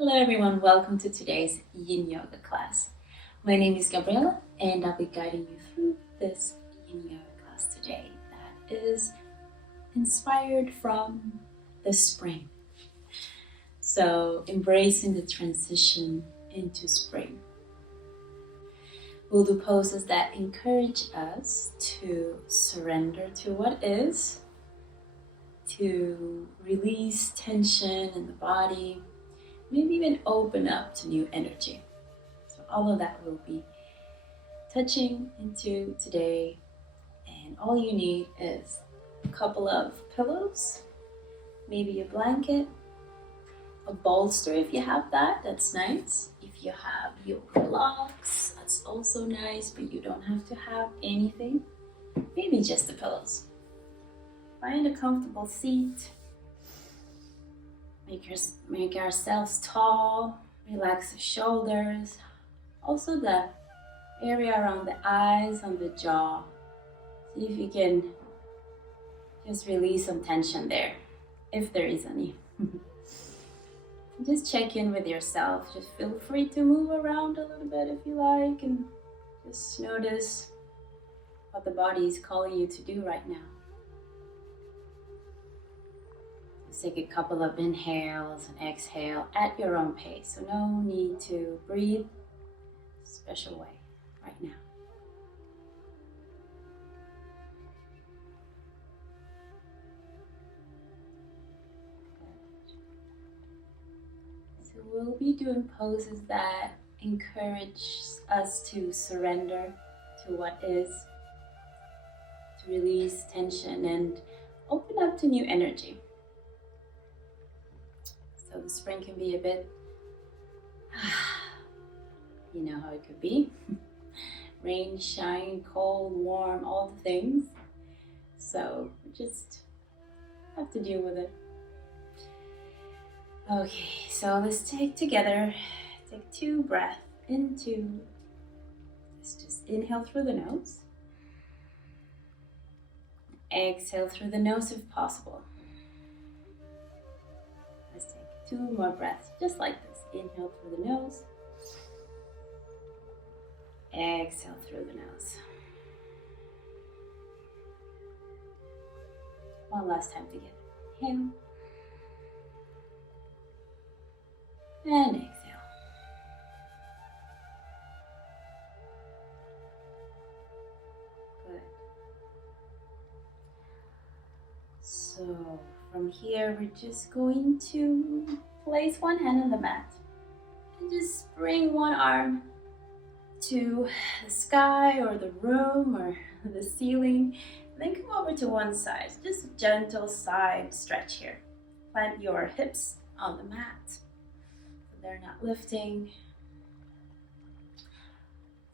Hello everyone, welcome to today's Yin Yoga class. My name is Gabriela and I'll be guiding you through this Yin Yoga class today that is inspired from the spring. So embracing the transition into spring. We'll do poses that encourage us to surrender to what is, to release tension in the body, maybe even open up to new energy. So all of that will be touching into today, and all you need is a couple of pillows, maybe a blanket, a bolster if you have that, that's nice. If you have yoga blocks, that's also nice, but you don't have to have anything. Maybe just the pillows. Find a comfortable seat. Make ourselves tall, relax the shoulders, also the area around the eyes, on the jaw. See if you can just release some tension there, if there is any. Just check in with yourself. Just feel free to move around a little bit if you like, and just notice what the body is calling you to do right now. Just take a couple of inhales and exhale at your own pace. So no need to breathe a special way right now. So we'll be doing poses that encourage us to surrender to what is, to release tension and open up to new energy. So the spring can be a bit, you know how it could be. Rain, shine, cold, warm, all the things. So we just have to deal with it. Okay, so let's take 2 breaths into, let's just inhale through the nose. Exhale through the nose if possible. Let's take 2 more breaths, just like this. Inhale through the nose. Exhale through the nose. One last time together. Inhale. And exhale. Good. So from here, we're just going to place one hand on the mat and just bring one arm to the sky or the room or the ceiling, and then come over to one side. Just a gentle side stretch here. Plant your hips on the mat so they're not lifting.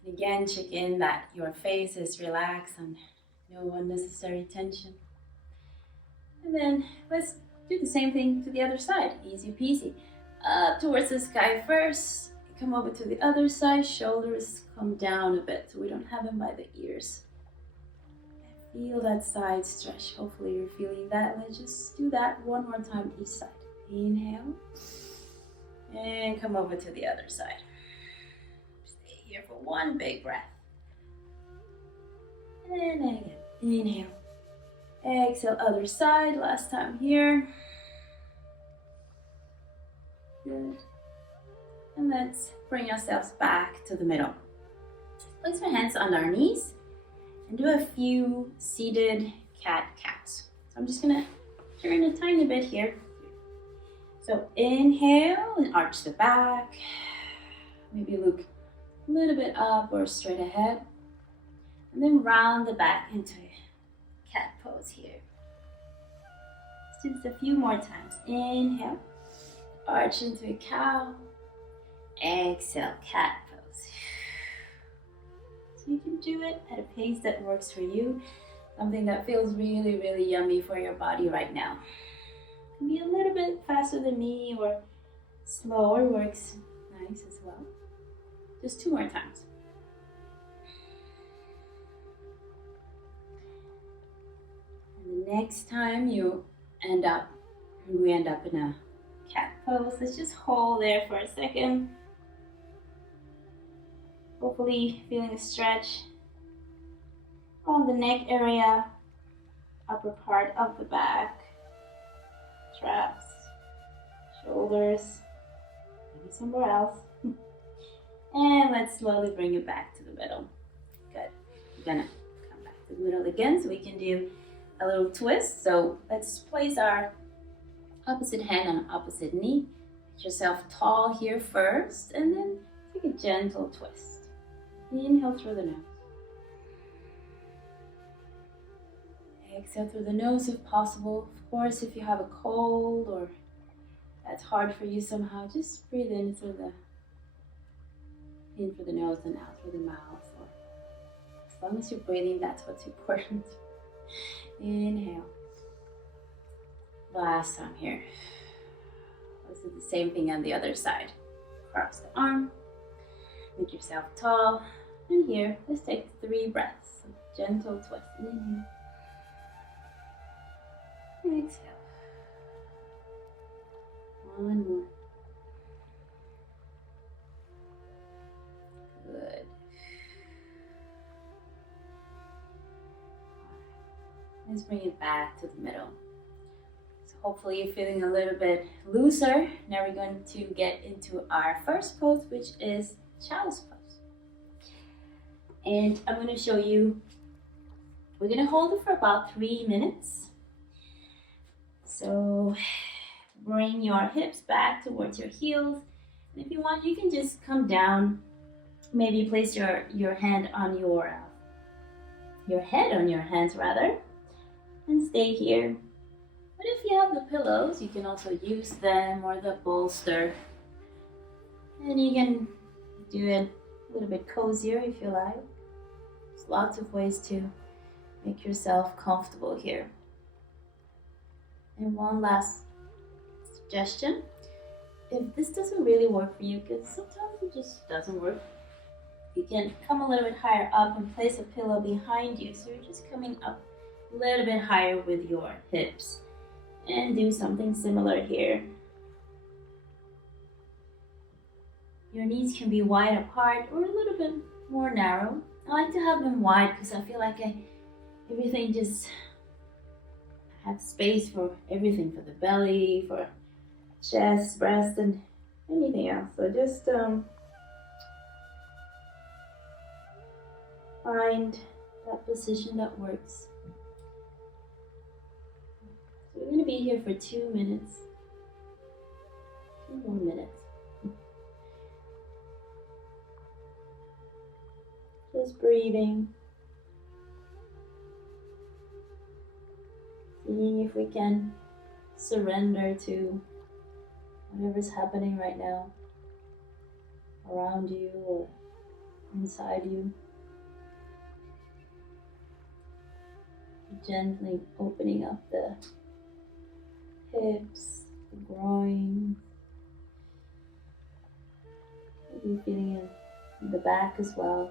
And again, check in that your face is relaxed and no unnecessary tension. And then let's do the same thing to the other side. Easy peasy. Up towards the sky first. Come over to the other side. Shoulders come down a bit so we don't have them by the ears. And feel that side stretch. Hopefully you're feeling that. Let's just do that one more time each side. Inhale. And come over to the other side. Stay here for one big breath. And again. Inhale. Exhale, other side, last time here. Good. And let's bring ourselves back to the middle. Place your hands on our knees and do a few seated cat-cows. So I'm just gonna turn a tiny bit here. So inhale and arch the back. Maybe look a little bit up or straight ahead. And then round the back into cat pose here. Just a few more times. Inhale, arch into a cow. Exhale, cat pose. So you can do it at a pace that works for you. Something that feels really, really yummy for your body right now. It can be a little bit faster than me or slower works nice as well. Just 2 more times. And the next time we end up in a cat pose. Let's just hold there for a second. Hopefully feeling a stretch on the neck area, upper part of the back, traps, shoulders, maybe somewhere else. And let's slowly bring it back to the middle. Good. We're gonna come back to the middle again so we can do a little twist. So let's place our opposite hand on opposite knee. Make yourself tall here first and then take a gentle twist. Inhale through the nose. Exhale through the nose if possible. Of course, if you have a cold or that's hard for you somehow, just breathe in through the nose and out through the mouth. Or as long as you're breathing, that's what's important. Inhale. Last time here. Let's do the same thing on the other side. Cross the arm. Make yourself tall. And here, let's take 3 breaths. So gentle twist. Inhale. Exhale. One more. Good. Let's bring it back to the middle. So hopefully you're feeling a little bit looser. Now we're going to get into our first pose, which is child's pose. And I'm going to show you, we're going to hold it for about 3 minutes. So bring your hips back towards your heels. And if you want, you can just come down. Maybe place your hand on your head on your hands rather. And stay here. But if you have the pillows, you can also use them or the bolster. And you can do it a little bit cozier if you like. There's lots of ways to make yourself comfortable here. And one last suggestion. If this doesn't really work for you, because sometimes it just doesn't work, you can come a little bit higher up and place a pillow behind you. So you're just coming up a little bit higher with your hips. And do something similar here. Your knees can be wide apart or a little bit more narrow. I like to have them wide because I feel like everything just have space for everything, for the belly, for chest, breast, and anything else. So just find that position that works. So we're going to be here for 2 minutes. 2 more minutes. Just breathing. Seeing if we can surrender to whatever's happening right now around you or inside you. Gently opening up the hips, the groin. Maybe feeling it in the back as well.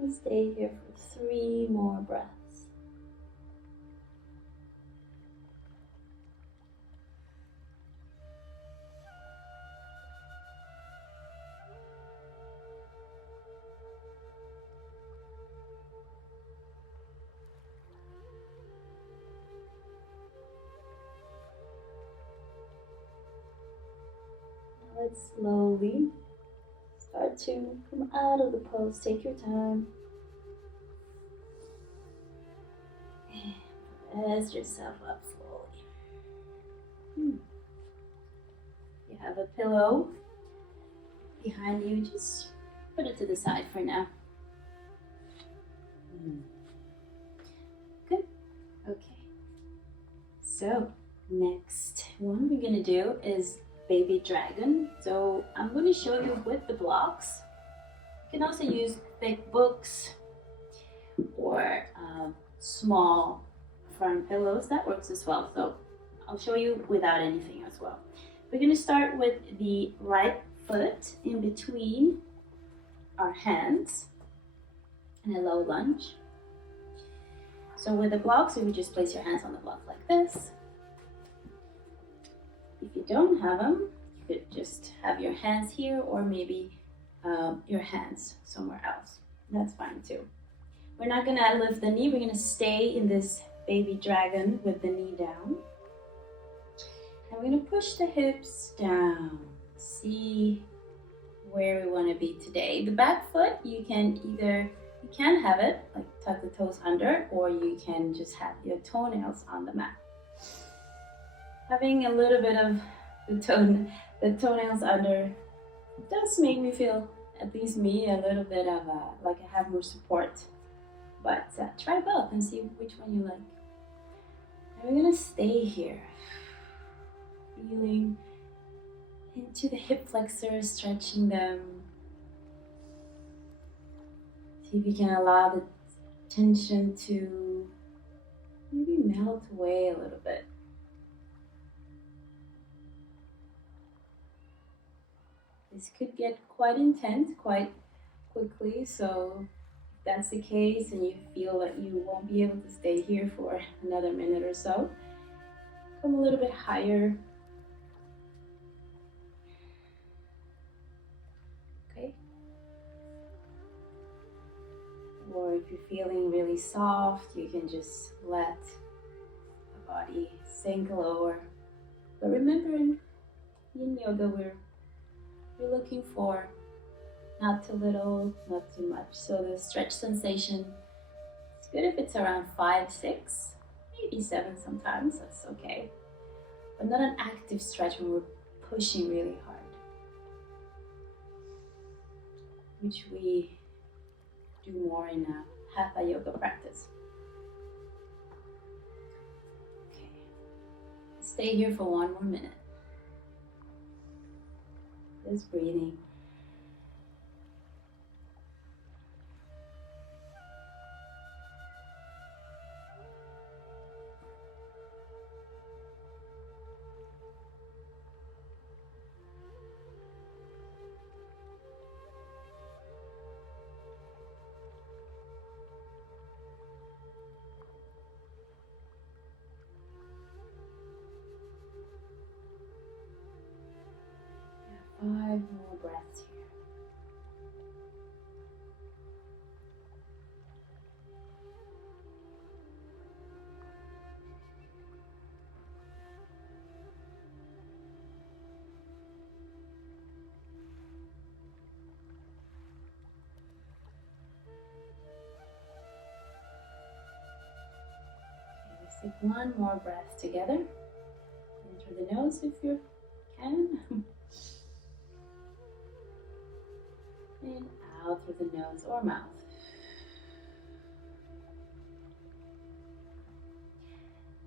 I'm gonna stay here for 3 more breaths. Now let's slowly start to come out of the pose. Take your time. Raise yourself up slowly. You have a pillow behind you, just put it to the side for now. Good. Okay. So next one we're gonna do is baby dragon. So I'm gonna show you with the blocks. You can also use thick books or small firm pillows. That works as well. So I'll show you without anything as well. We're gonna start with the right foot in between our hands in a low lunge. So with the blocks, you would just place your hands on the block like this. If you don't have them, you could just have your hands here or maybe your hands somewhere else. That's fine too. We're not gonna lift the knee, we're gonna stay in this baby dragon with the knee down. And we're gonna push the hips down. See where we wanna be today. The back foot, you can have it, like tuck the toes under, or you can just have your toenails on the mat. Having a little bit of the toenails under does make me feel, at least me, a little bit of like I have more support. But try both and see which one you like. And we're gonna stay here, feeling into the hip flexors, stretching them. See if you can allow the tension to maybe melt away a little bit. This could get quite intense quite quickly, so if that's the case and you feel that you won't be able to stay here for another minute or so, come a little bit higher. Okay. Or if you're feeling really soft, you can just let the body sink lower. But remember, in yoga, we're looking for not too little, not too much. So the stretch sensation, it's good if it's around 5, 6, maybe 7 sometimes, that's okay. But not an active stretch when we're pushing really hard, which we do more in a hatha yoga practice. Okay, stay here for 1 more minute. Just breathing. Yeah, 5 more breaths here. Take 1 more breath together. In through the nose if you can. And out through the nose or mouth.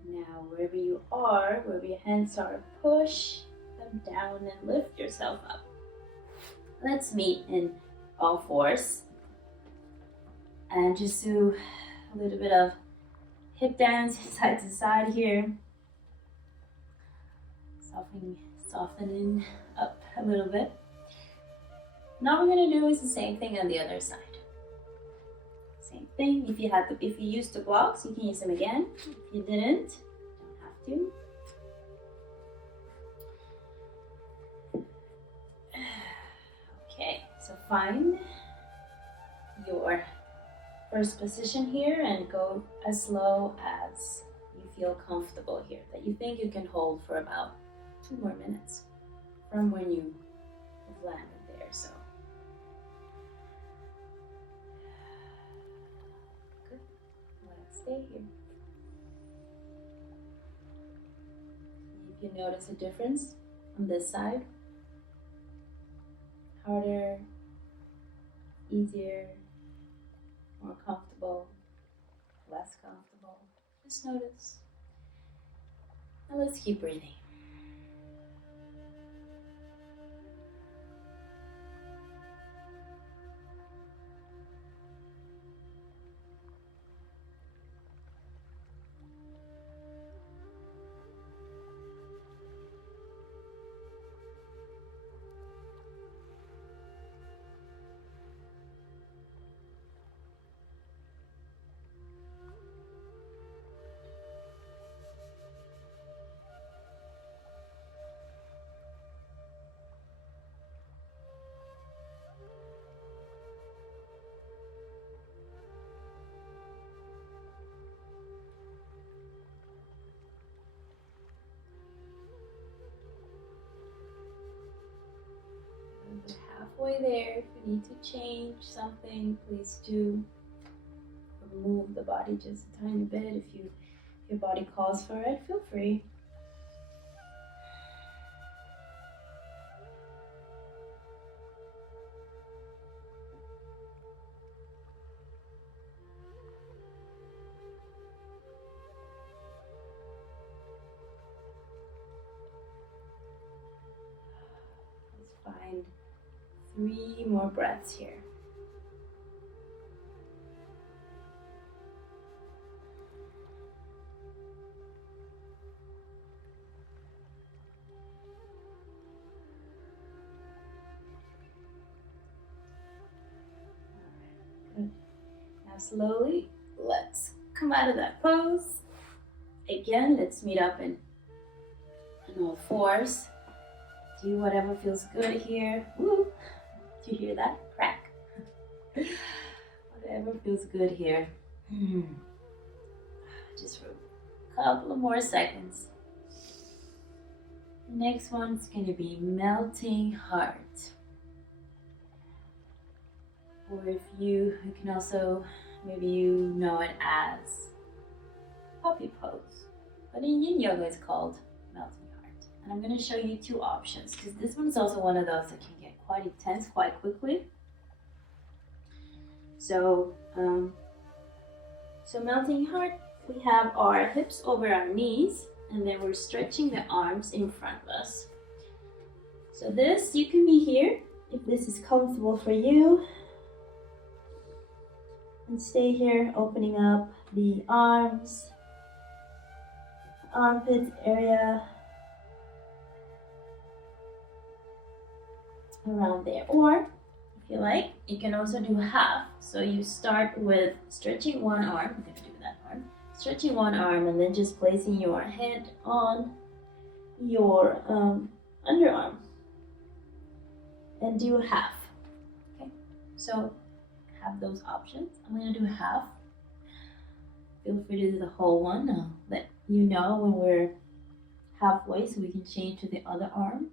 Now, wherever you are, wherever your hands are, push them down and lift yourself up. Let's meet in all fours. And just do a little bit of hip dance side to side here. Softening up a little bit. Now what we're going to do is the same thing on the other side. Same thing. If you used the blocks, you can use them again. If you didn't, don't have to. Okay, so find your first position here and go as low as you feel comfortable here, that you think you can hold for about 2 more minutes from when you have landed there. So good. Let's stay here. If you notice a difference on this side, harder, easier, more comfortable, less comfortable, just notice. Now let's keep breathing. We're halfway there. If you need to change something, please do. Move the body just a tiny bit. If your body calls for it, feel free. Let's find 3 more breaths here. Good. Now slowly, let's come out of that pose. Again, let's meet up in all fours. Do whatever feels good here. Woo! Do you hear that? Crack. Whatever feels good here. Just for a couple of more seconds. The next one's going to be melting heart. Or if you can also, maybe you know it as puppy pose. But in yin yoga it's called melting heart. And I'm going to show you 2 options, because this one is also one of those that can get quite intense quite quickly. So melting heart, we have our hips over our knees, and then we're stretching the arms in front of us. So this, you can be here if this is comfortable for you. And stay here, opening up the arms, armpit area, around there. Or if you like, you can also do half. So you start with stretching one arm. I'm going to do that arm. Stretching one arm and then just placing your head on your underarm. And do half. Okay, so have those options. I'm going to do half. Feel free to do the whole one. I'll let you know when we're halfway so we can change to the other arm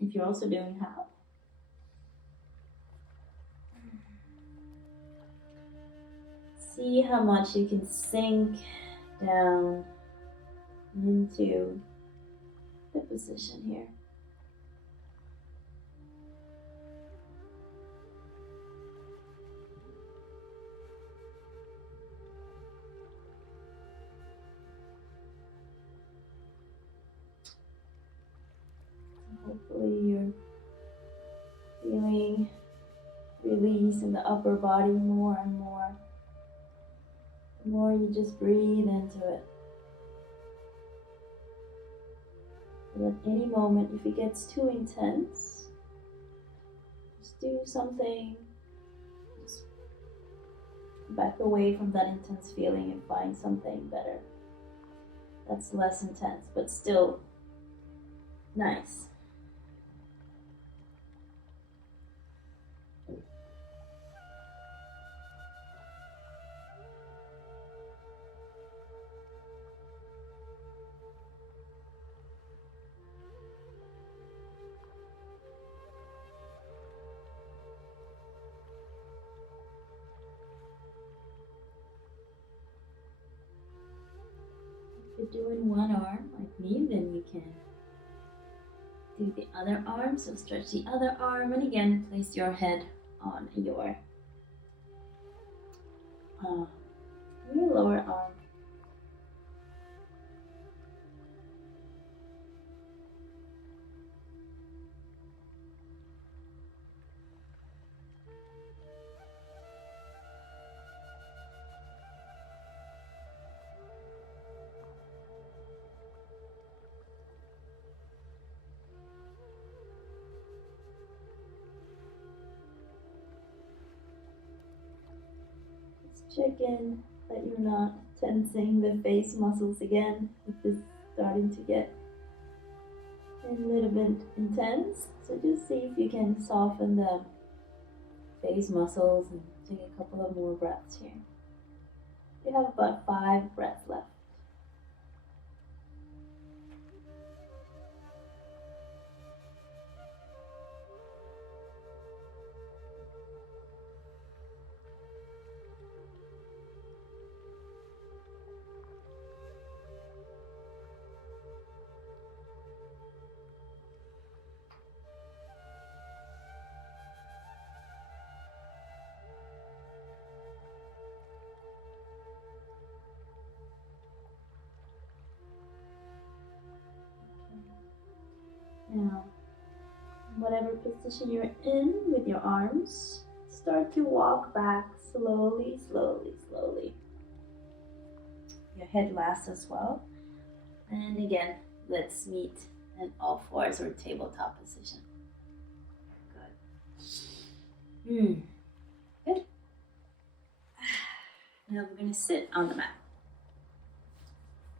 if you're also doing half. See how much you can sink down into the position here. Hopefully you're feeling release in the upper body more and more. The more you just breathe into it. And at any moment, if it gets too intense, just do something. Just back away from that intense feeling and find something better that's less intense but still nice. If you're doing one arm like me, then you can do the other arm. So stretch the other arm and again place your head on uh, your lower arm. Just check in that you're not tensing the face muscles again. If this is starting to get a little bit intense, so just see if you can soften the face muscles and take a couple of more breaths here. You have about 5 breaths left. Now, whatever position you're in with your arms, start to walk back slowly, slowly, slowly. Your head last as well. And again, let's meet in all fours or tabletop position. Good. Good. Now we're going to sit on the mat.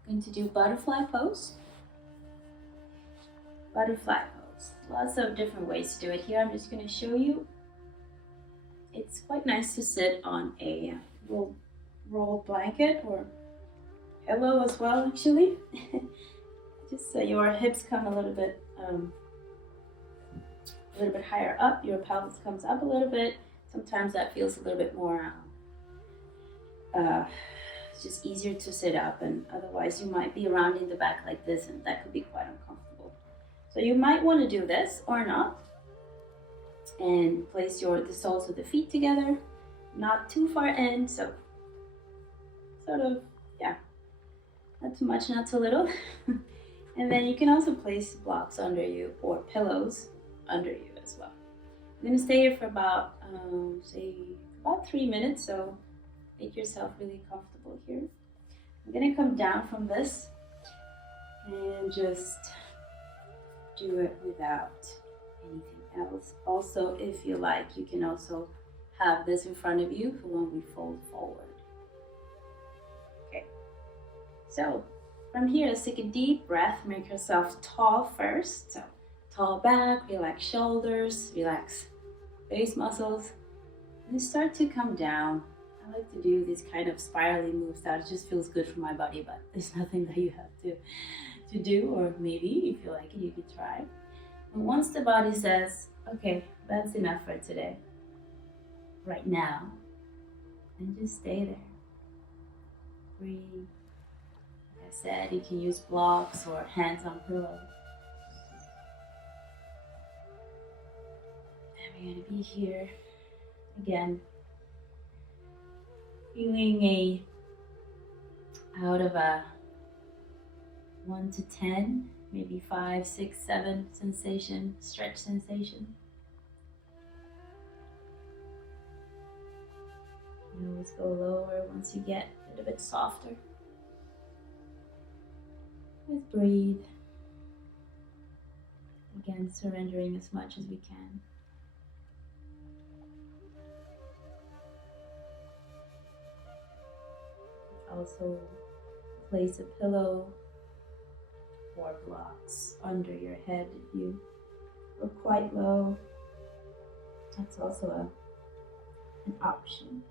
Going to do butterfly pose. Butterfly pose. Lots of different ways to do it here. I'm just going to show you. It's quite nice to sit on a rolled blanket or pillow as well, actually. Just so your hips come a little bit higher up. Your pelvis comes up a little bit. Sometimes that feels a little bit more. It's just easier to sit up, and otherwise you might be rounding the back like this, and that could be quite uncomfortable. So you might want to do this or not, and place the soles of the feet together, not too far in, so sort of, yeah, not too much, not too little. And then you can also place blocks under you or pillows under you as well. I'm going to stay here for about, say, about 3 minutes, so make yourself really comfortable here. I'm going to come down from this and just do it without anything else. Also, if you like, you can also have this in front of you for when we fold forward. Okay, so from here, let's take a deep breath. Make yourself tall first. So tall back, relax shoulders, relax face muscles, and start to come down. I like to do these kind of spirally moves that just feels good for my body, but there's nothing that you have to do, or maybe if you like it, you could try. And once the body says, okay, that's enough for today, right now, and just stay there. Breathe. Like I said, you can use blocks or hands on pillows. And we're gonna be here again, feeling out of a 1 to 10, maybe 5, 6, 7 sensation, stretch sensation. You always go lower once you get a little bit softer. Just breathe. Again, surrendering as much as we can. also place a pillow or blocks under your head if you are quite low. That's also an option.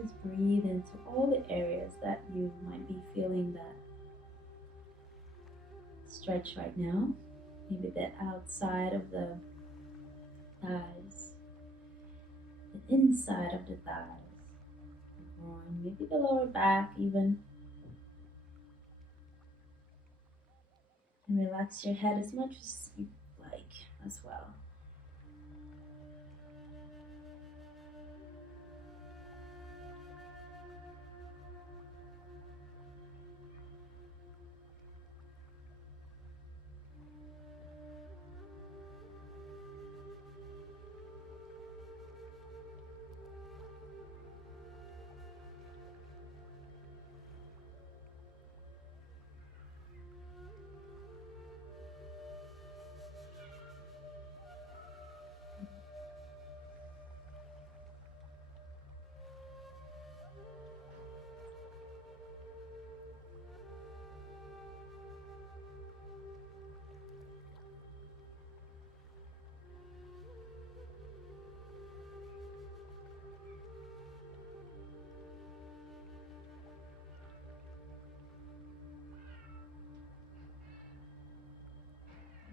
Just breathe into all the areas that you might be feeling that stretch right now. Maybe the outside of the thighs, the inside of the thighs, the groin, maybe the lower back even. And relax your head as much as you like as well.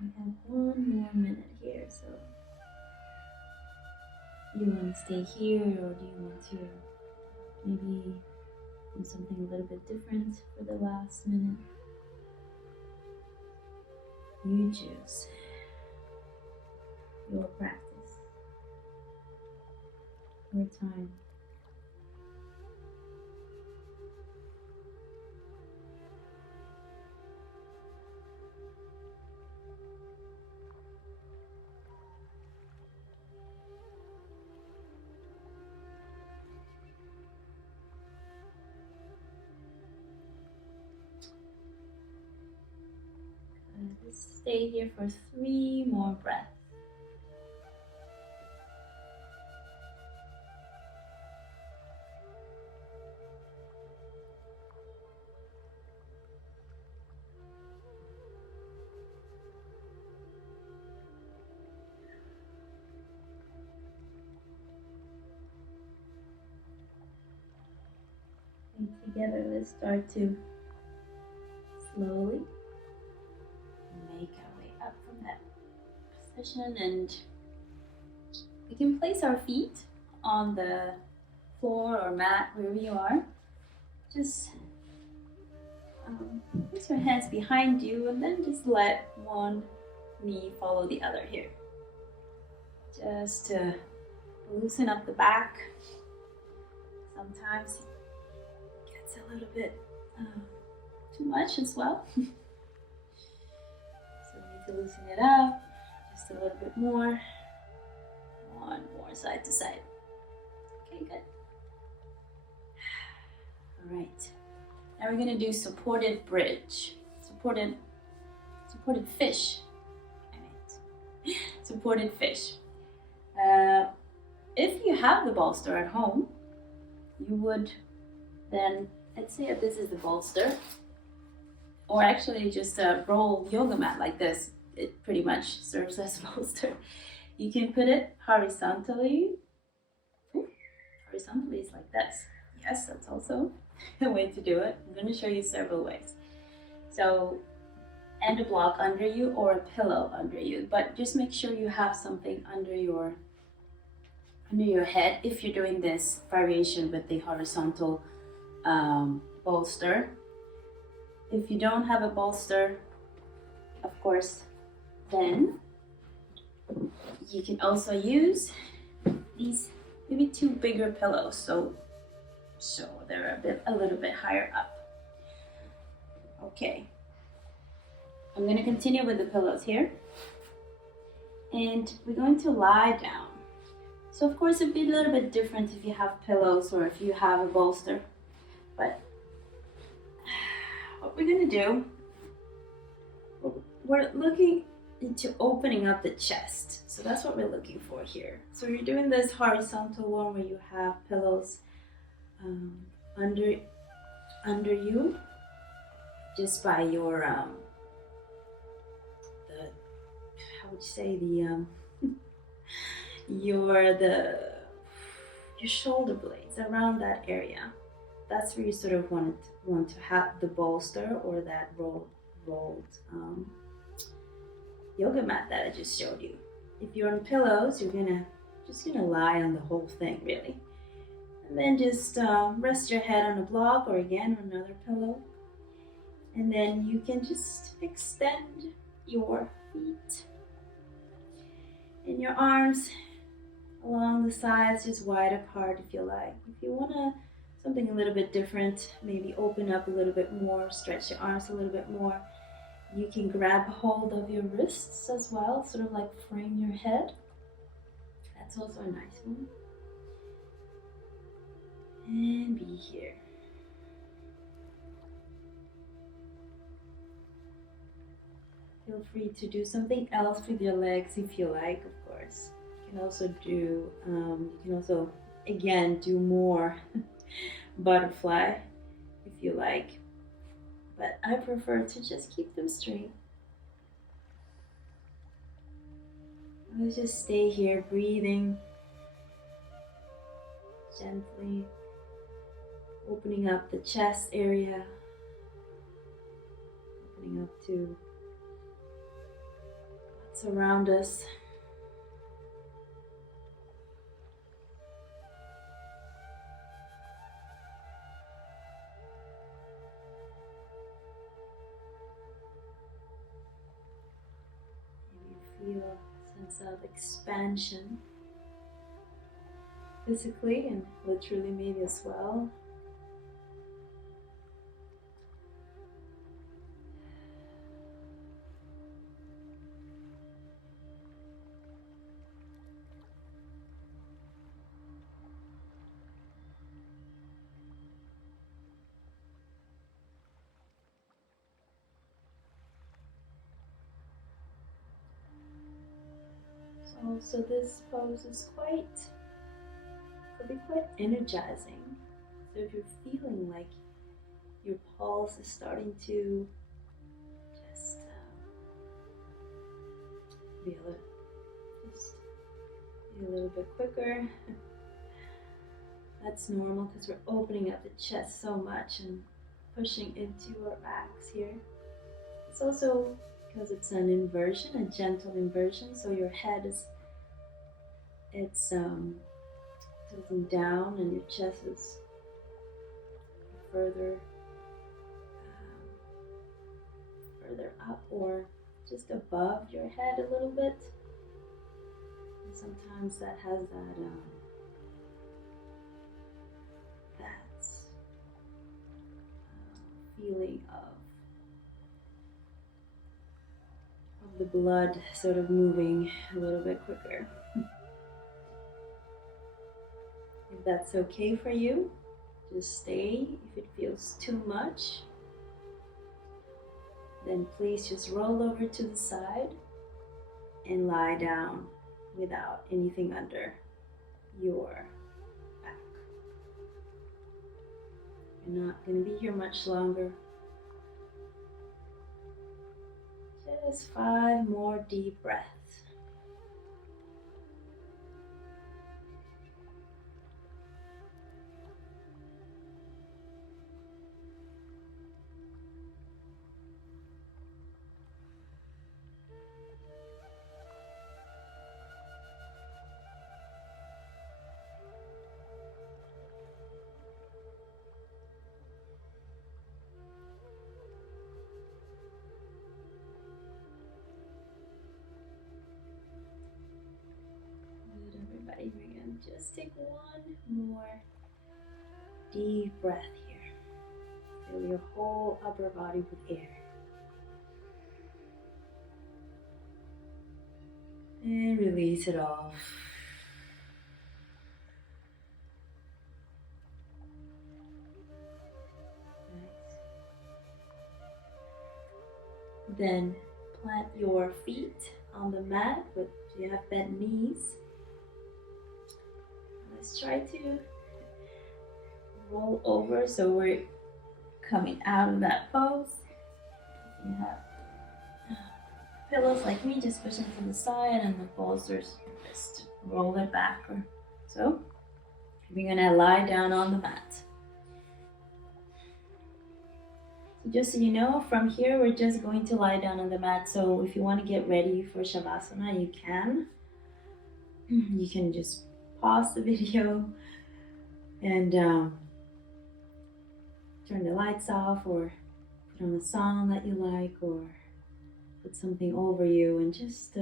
We have 1 more minute here, so do you want to stay here or do you want to maybe do something a little bit different for the last minute? You choose your practice, your time. Just stay here for 3 more breaths. And together, let's start to slowly make our way up from that position, and we can place our feet on the floor or mat wherever you are. Just place your hands behind you and then just let one knee follow the other here. Just to loosen up the back. Sometimes it gets a little bit too much as well. So we need to loosen it up just a little bit more. One more side to side. Okay, good. All right. Now we're going to do supported bridge. Supported fish. Supported fish. If you have the bolster at home, you would then, let's say if this is the bolster, or actually just a roll yoga mat like this, it pretty much serves as a bolster. You can put it horizontally. Horizontally is like this. Yes, that's also a way to do it. I'm going to show you several ways. So, and a block under you or a pillow under you, but just make sure you have something under your head if you're doing this variation with the horizontal bolster. If you don't have a bolster, of course, then you can also use these maybe 2 bigger pillows, so they're a little bit higher up. Okay, I'm going to continue with the pillows here, and we're going to lie down. So of course it'd be a little bit different if you have pillows or if you have a bolster. But what we're gonna do, we're looking into opening up the chest. So that's what we're looking for here. So you're doing this horizontal one where you have pillows um, under you, just by your the how would you say the your the your shoulder blades around that area. That's where you sort of want to have the bolster or that rolled yoga mat that I just showed you. If you're on pillows, you're just gonna lie on the whole thing really, and then just rest your head on a block or again on another pillow, and then you can just extend your feet and your arms along the sides, just wide apart if you like. If you wanna something a little bit different, maybe open up a little bit more, stretch your arms a little bit more. You can grab hold of your wrists as well, sort of like frame your head. That's also a nice one. And be here. Feel free to do something else with your legs if you like, of course. You can also again do more butterfly if you like, but I prefer to just keep them straight. Let's just stay here breathing gently, opening up the chest area, opening up to what's around us. Feel a sense of expansion physically and literally maybe as well. So this pose is could be quite energizing. So if you're feeling like your pulse is starting to just be a little bit quicker, that's normal because we're opening up the chest so much and pushing into our backs here. It's also because it's an inversion, a gentle inversion, so your head is tilting down and your chest is further up or just above your head a little bit. And sometimes that has that feeling of the blood sort of moving a little bit quicker. If that's okay for you, just stay. If it feels too much, then please just roll over to the side and lie down without anything under your back. You're not going to be here much longer. Just 5 more deep breaths. Everybody, we're going to just take one more deep breath here. Fill your whole upper body with air. And release it off. Then plant your feet on the mat, but you have bent knees. Let's try to roll over so we're coming out of that pose. If you have pillows like me, just push them to the side, and the bolsters, just roll it back or so. We're gonna lie down on the mat. So just so you know, from here we're just going to lie down on the mat. So if you want to get ready for Shavasana, you can. You can just pause the video and turn the lights off, or put on a song that you like, or put something over you and just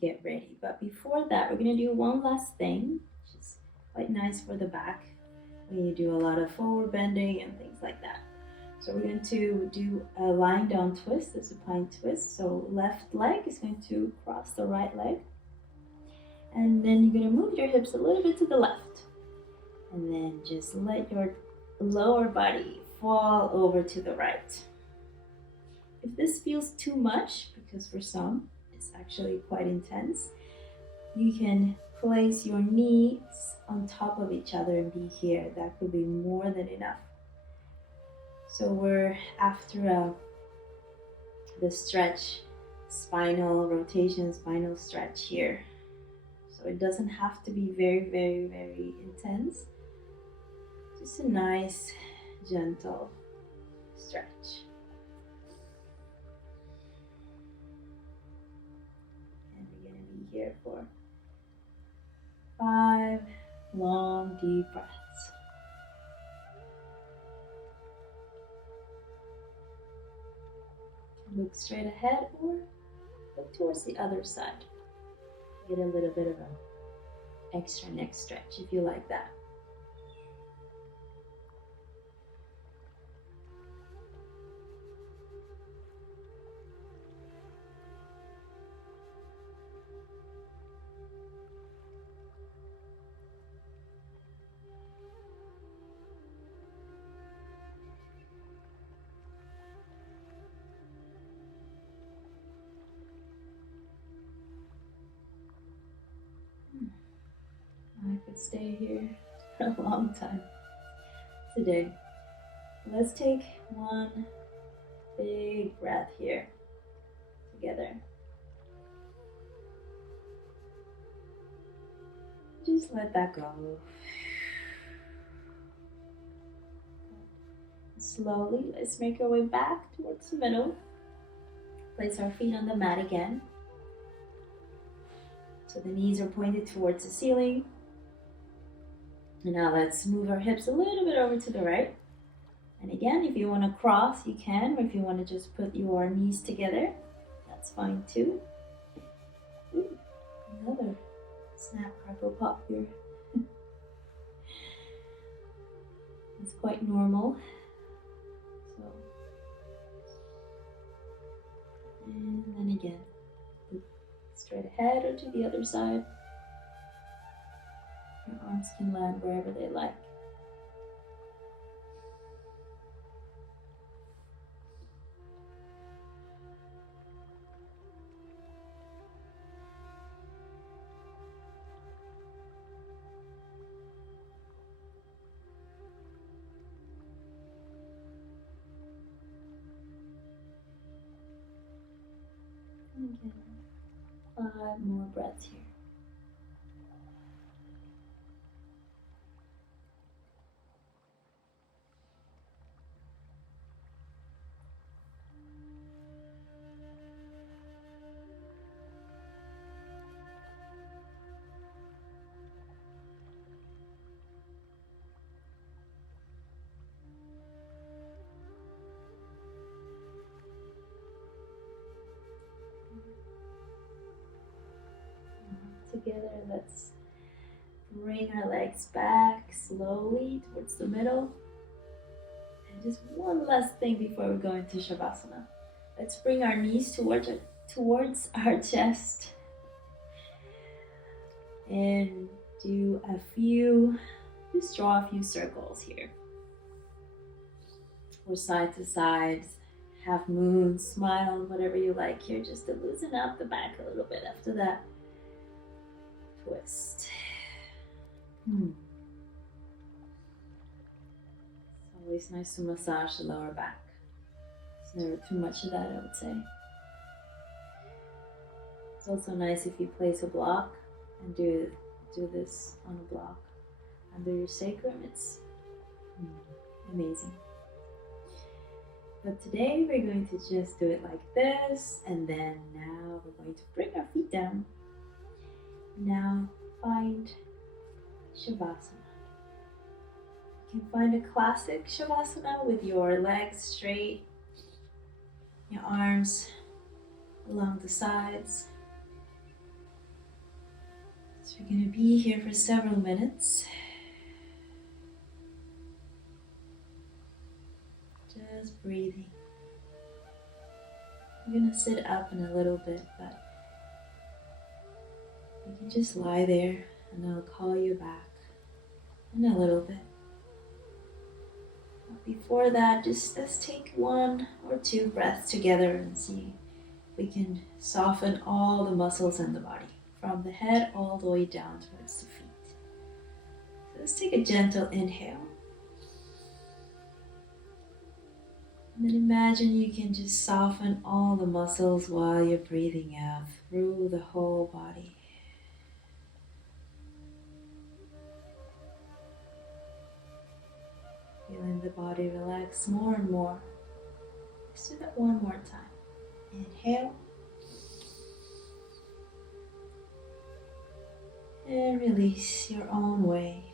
get ready. But before that, we're going to do one last thing, which is quite nice for the back when you do a lot of forward bending and things like that. So we're going to do a lying down twist, a supine twist. So left leg is going to cross the right leg. And then you're going to move your hips a little bit to the left. And then just let your lower body fall over to the right. If this feels too much, because for some it's actually quite intense, you can place your knees on top of each other and be here. That could be more than enough. So we're after the stretch, spinal rotation, spinal stretch here. So it doesn't have to be very, very, very intense. Just a nice, gentle stretch. And we're going to be here for 5 long, deep breaths. Look straight ahead or look towards the other side. Get a little bit of an extra neck stretch if you like that. I could stay here for a long time today. Let's take one big breath here together. Just let that go. Slowly, let's make our way back towards the middle. Place our feet on the mat again. So the knees are pointed towards the ceiling. And now let's move our hips a little bit over to the right. And again, if you want to cross, you can. Or if you want to just put your knees together, that's fine too. Ooh, another snap, crackle, pop here. It's quite normal. So, and then again, straight ahead or to the other side. Your arms can land wherever they like. And again, 5 more breaths here. Together, let's bring our legs back slowly towards the middle. And just one last thing before we go into Shavasana. Let's bring our knees towards our chest. And just draw a few circles here. Or side to side, half moon, smile, whatever you like here, just to loosen up the back a little bit after that twist. It's always nice to massage the lower back. There's never too much of that, I would say. It's also nice if you place a block and do this on a block under your sacrum. It's amazing. But today we're going to just do it like this, and then now we're going to bring our feet down. Now find Shavasana. You can find a classic Shavasana with your legs straight, your arms along the sides. So we're going to be here for several minutes. Just breathing. I'm going to sit up in a little bit, but you can just lie there and I'll call you back in a little bit. But before that, just let's take 1 or 2 breaths together and see if we can soften all the muscles in the body, from the head all the way down towards the feet. So let's take a gentle inhale. And then imagine you can just soften all the muscles while you're breathing out through the whole body. Feeling the body relax more and more. Let's do that one more time. Inhale. And release your own way.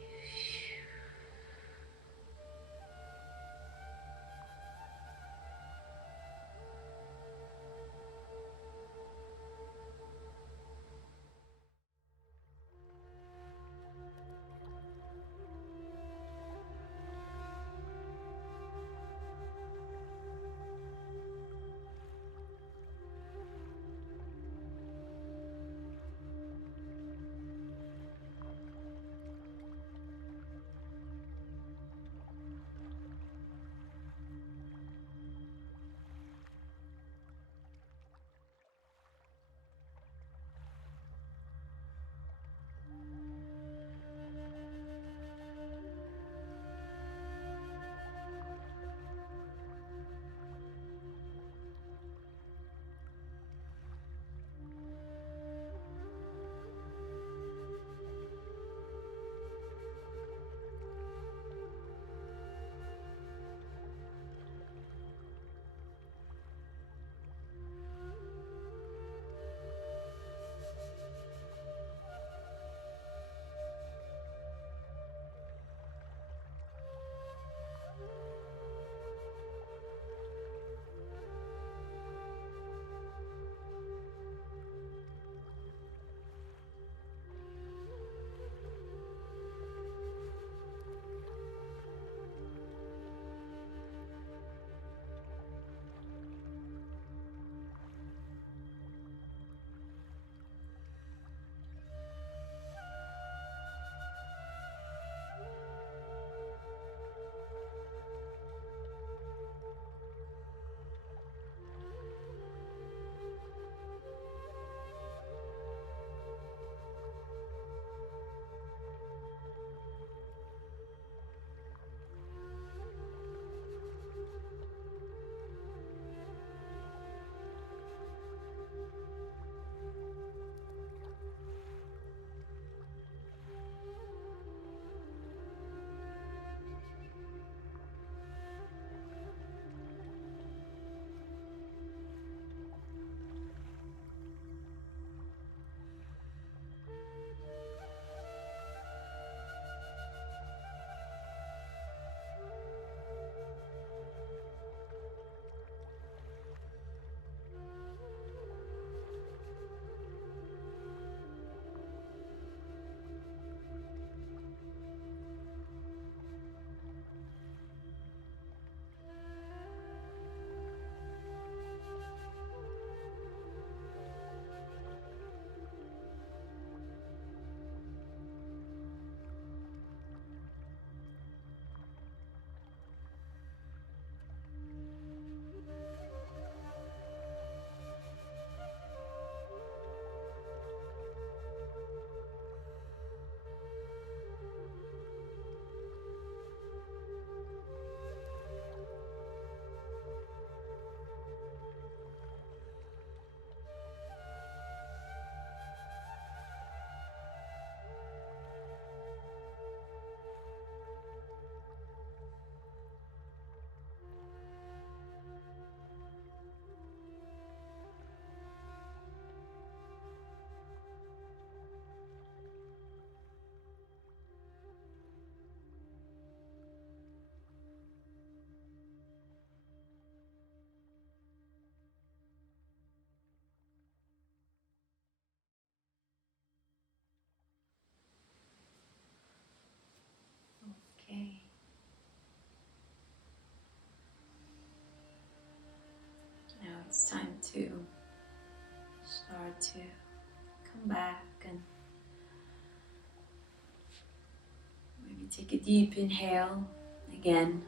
deep inhale. Again,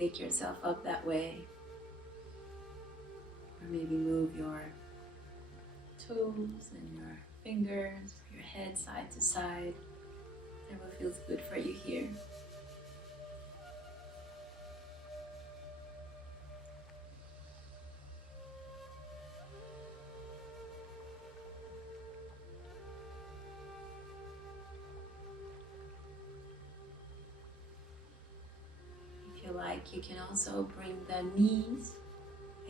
wake yourself up that way. Or maybe move your toes and your fingers, your head side to side. Whatever feels good for you here. If you like, you can also bring the knees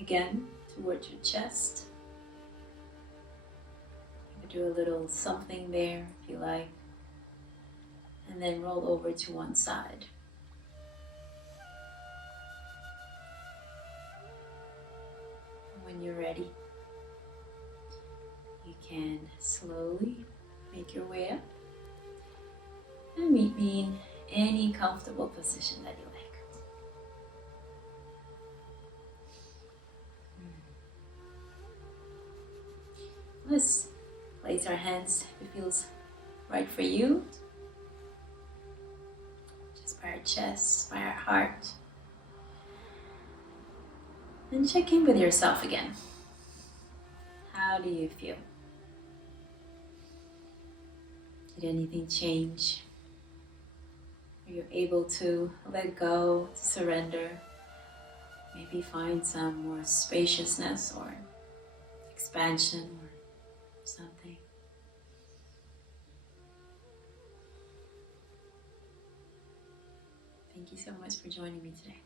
again towards your chest. You could do a little something there if you like. And then roll over to one side. When you're ready, you can slowly make your way up and meet me in any comfortable position that you like. Let's place our hands if it feels right for you. Just by our chest, by our heart. And check in with yourself again. How do you feel? Did anything change? Are you able to let go, to surrender? Maybe find some more spaciousness or expansion or something. Thank you so much for joining me today.